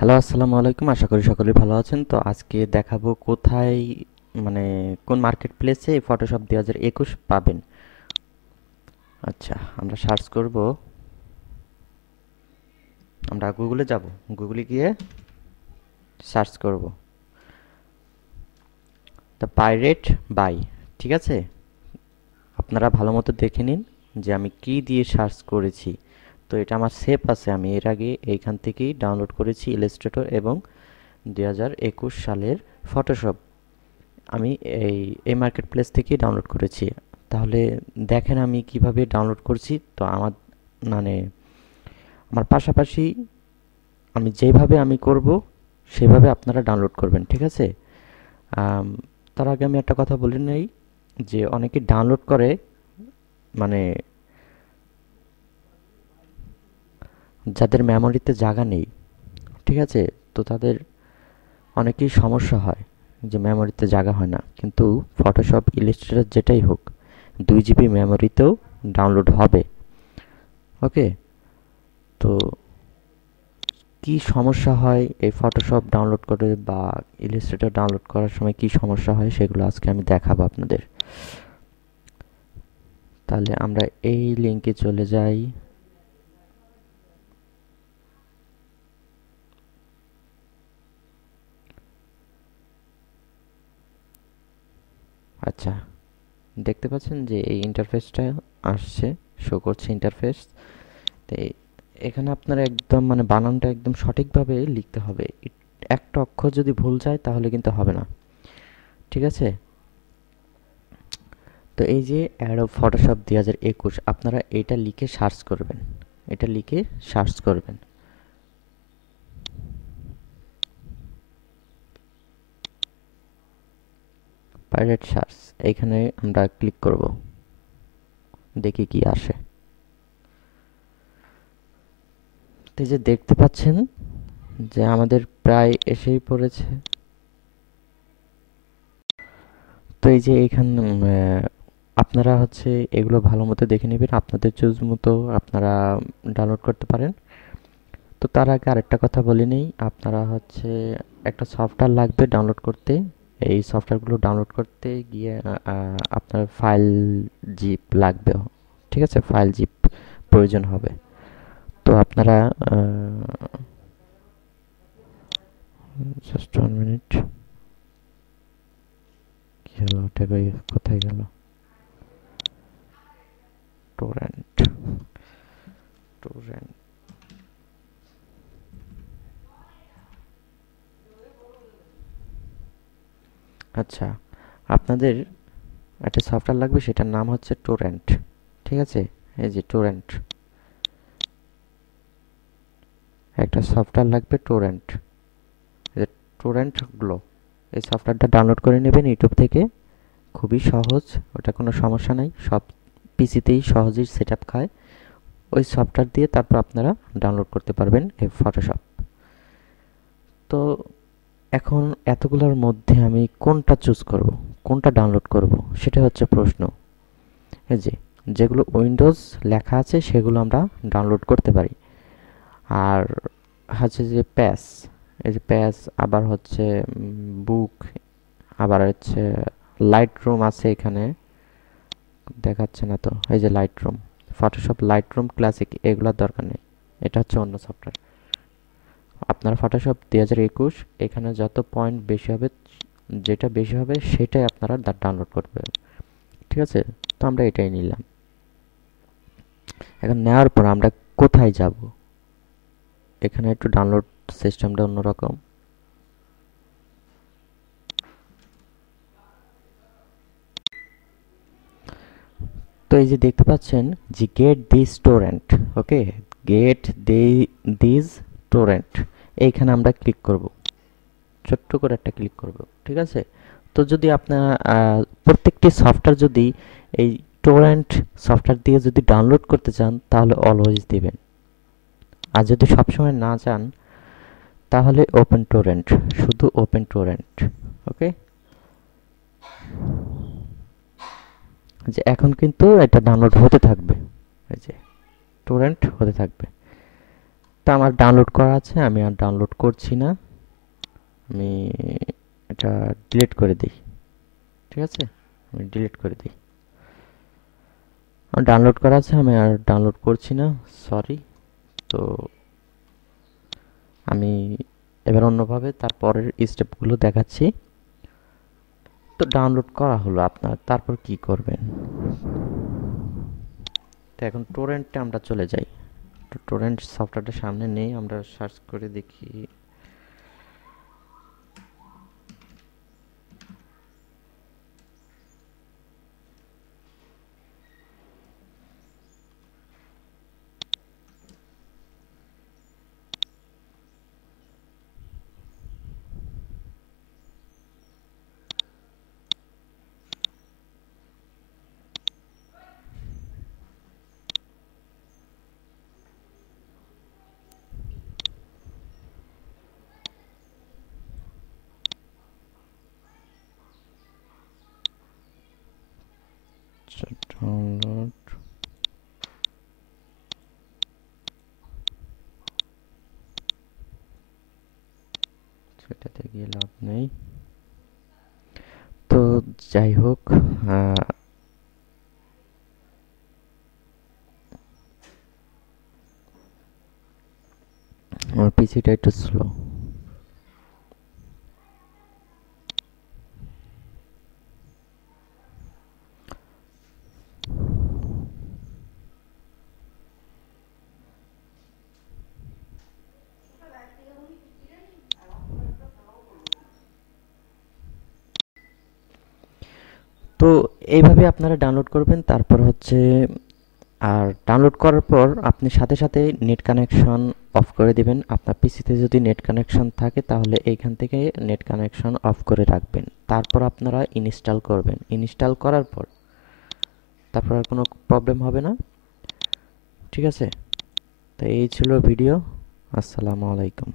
Hello, আসসালামু আলাইকুম। আশা করি সকলেই ভালো আছেন। তো আজকে দেখাবো কোথায় মানে কোন মার্কেট প্লেসে ফটোশপ 2021 পাবেন। আচ্ছা, আমরা সার্চ করব। আমরা গুগলে যাব। গুগলে গিয়ে সার্চ করব দ্য পাইরেট বাই। ঠিক আছে? আপনারা ভালো মতো দেখে নিন যে আমি কি দিয়ে সার্চ করেছি। তো এটা আমার সেভ আছে, আমি এর আগে এইখান থেকেই ডাউনলোড করেছি ইলাস্ট্রেটর এবং 2021 সালের ফটোশপ। আমি এই এই মার্কেট প্লেস থেকেই ডাউনলোড করেছি। তাহলে দেখেন আমি কিভাবে ডাউনলোড করছি। তো আমার মানে আমার পাশাপাশি আমি যেভাবে আমি করব সেভাবে আপনারা ডাউনলোড করবেন, ঠিক আছে? আম, তার আগে আমি একটা কথা বলে নেই যে অনেকে ডাউনলোড করে মানে যাদের মেমোরিতে জায়গা নেই, ঠিক আছে? তো তাদের অনেকেই সমস্যা হয় যে মেমোরিতে জায়গা হয় না, কিন্তু ফটোশপ ইলাস্ট্রেটর যেটাই হোক 2 জিবি মেমোরিতেও ডাউনলোড হবে। ওকে? তো কি সমস্যা হয় এই ফটোশপ ডাউনলোড করে বা ইলাস্ট্রেটর ডাউনলোড করার সময় কি সমস্যা হয় সেগুলো আজকে আমি দেখাবো আপনাদের। তাহলে আমরা এই লিঙ্কে চলে যাই। আচ্ছা, দেখতে পাচ্ছেন যে এই ইন্টারফেসটা আসছে, শো করছে ইন্টারফেস। তো এখানে আপনারা একদম বানানটা একদম সঠিকভাবে লিখতে হবে। একটা অক্ষর যদি ভুল যায় তাহলে কিন্তু হবে না, ঠিক আছে? তো এই যে অ্যাডোব ফটোশপ 2021 আপনারা এটা লিখে সার্চ করবেন। এটা লিখে সার্চ করবেন। পাইরেট সার্চ, এইখানে আমরা ক্লিক করব, দেখি কি আসে। তো এই যে দেখতে পাচ্ছেন যে আমাদের প্রায় এসেই পড়েছে। তো এই যে এখানে আপনারা হচ্ছে এগুলো ভালো মতো দেখে নেবেন, আপনাদের চুজ মতো আপনারা ডাউনলোড করতে পারেন। তো তার আগে আরেকটা কথা বলে নেই, আপনারা হচ্ছে একটা সফটওয়্যার লাগবে ডাউনলোড করতে। এই সফটওয়্যারগুলো ডাউনলোড করতে গিয়ে আপনার ফাইল জিপ লাগবে, ঠিক আছে? ফাইল জিপ প্রয়োজন হবে। তো আপনারা জাস্ট 1 মিনিট। কি হলো, ওটা কোথায় গেল? Torrent, Torrent. আচ্ছা, আপনাদের একটা সফটওয়্যার লাগবে, সেটার নাম হচ্ছে টোরেন্ট, ঠিক আছে? এই যে টোরেন্ট, একটা সফটওয়্যার লাগবে টোরেন্ট, এই যে টোরেন্ট গ্লো। এই সফটওয়্যারটা ডাউনলোড করে নেবেন ইউটিউব থেকে। খুবই সহজ, ওটা কোনো সমস্যা নাই, সব পিসিতেই সহজেই সেট আপ খায়। ওই সফটওয়্যার দিয়ে তারপর আপনারা ডাউনলোড করতে পারবেন এই ফটোশপ। তো এখন এতগুলোর মধ্যে আমি কোনটা চুজ করব, কোনটা ডাউনলোড করব, সেটা হচ্ছে প্রশ্ন। এই যে যেগুলো উইন্ডোজ লেখা আছে সেগুলো আমরা ডাউনলোড করতে পারি। আর হচ্ছে যে প্যাস, এই যে প্যাস, আবার হচ্ছে বুক, আবার হচ্ছে লাইট রুম আছে এখানে, দেখাচ্ছে না তো। এই যে light room, Photoshop light room classic, এগুলোর দরকার নেই, এটা হচ্ছে অন্য সফটওয়্যার। আপনার ফটোশপ 2021 এখানে যত পয়েন্ট বেশি হবে, যেটা বেশি হবে সেটাই আপনারা ডাউনলোড করবেন, ঠিক আছে? তো আমরা এটাই নিলাম। এখন নেওয়ার পর আমরা কোথায় যাব? এখানে একটু ডাউনলোড সিস্টেমটা অন্যরকম। তো এই যে দেখতে পাচ্ছেন যে get this Torrent, okay, get this Torrent, এইখানে আমরা ক্লিক করব, ছোট্ট করে একটা ক্লিক করব, ঠিক আছে? তো যদি আপনার প্রত্যেকটি সফটওয়্যার যদি এই টোরেন্ট সফটওয়্যার দিয়ে যদি ডাউনলোড করতে চান তাহলে অলওয়েজ দিবেন। আর যদি সবসময় না চান তাহলে ওপেন টোরেন্ট, শুধু ওপেন টোরেন্ট। ওকে? যে এখন কিন্তু এটা ডাউনলোড হতে থাকবে, এই যে টোরেন্ট হতে থাকবে। তো আমার ডাউনলোড করা আছে, আমি আর ডাউনলোড করছি না। আমি এটা ডিলিট করে দিই। ঠিক আছে, আমি ডিলিট করে দিই। আমার ডাউনলোড করা আছে, আমি আর ডাউনলোড করছি না, সরি। তো আমি এবার অন্যভাবে তারপরের স্টেপগুলো দেখাচ্ছি। তো ডাউনলোড করা হলো আপনার, তারপর কি করবেন? তো এখন টোরেন্টে আমরা চলে যাই। তো টোরেন্ট সফটওয়্যারটা সামনে নেই, আমরা সার্চ করে দেখি। ডাউনলোড, সেটাতে গিয়ে লাভ নেই। তো যাই হোক, আমার পিসিটা একটু স্লো। তো এইভাবে আপনারা ডাউনলোড করবেন। তারপর হচ্ছে, আর ডাউনলোড করার পর আপনি সাথে সাথে নেট কানেকশন অফ করে দিবেন। আপনার পিসিতে যদি নেট কানেকশন থাকে তাহলে এইখান থেকে নেট কানেকশন অফ করে রাখবেন। তারপর আপনারা ইনস্টল করবেন। ইনস্টল করার পর তারপর আর কোনো প্রবলেম হবে না। ঠিক আছে, তো এই ছিল ভিডিও। আসসালামু আলাইকুম।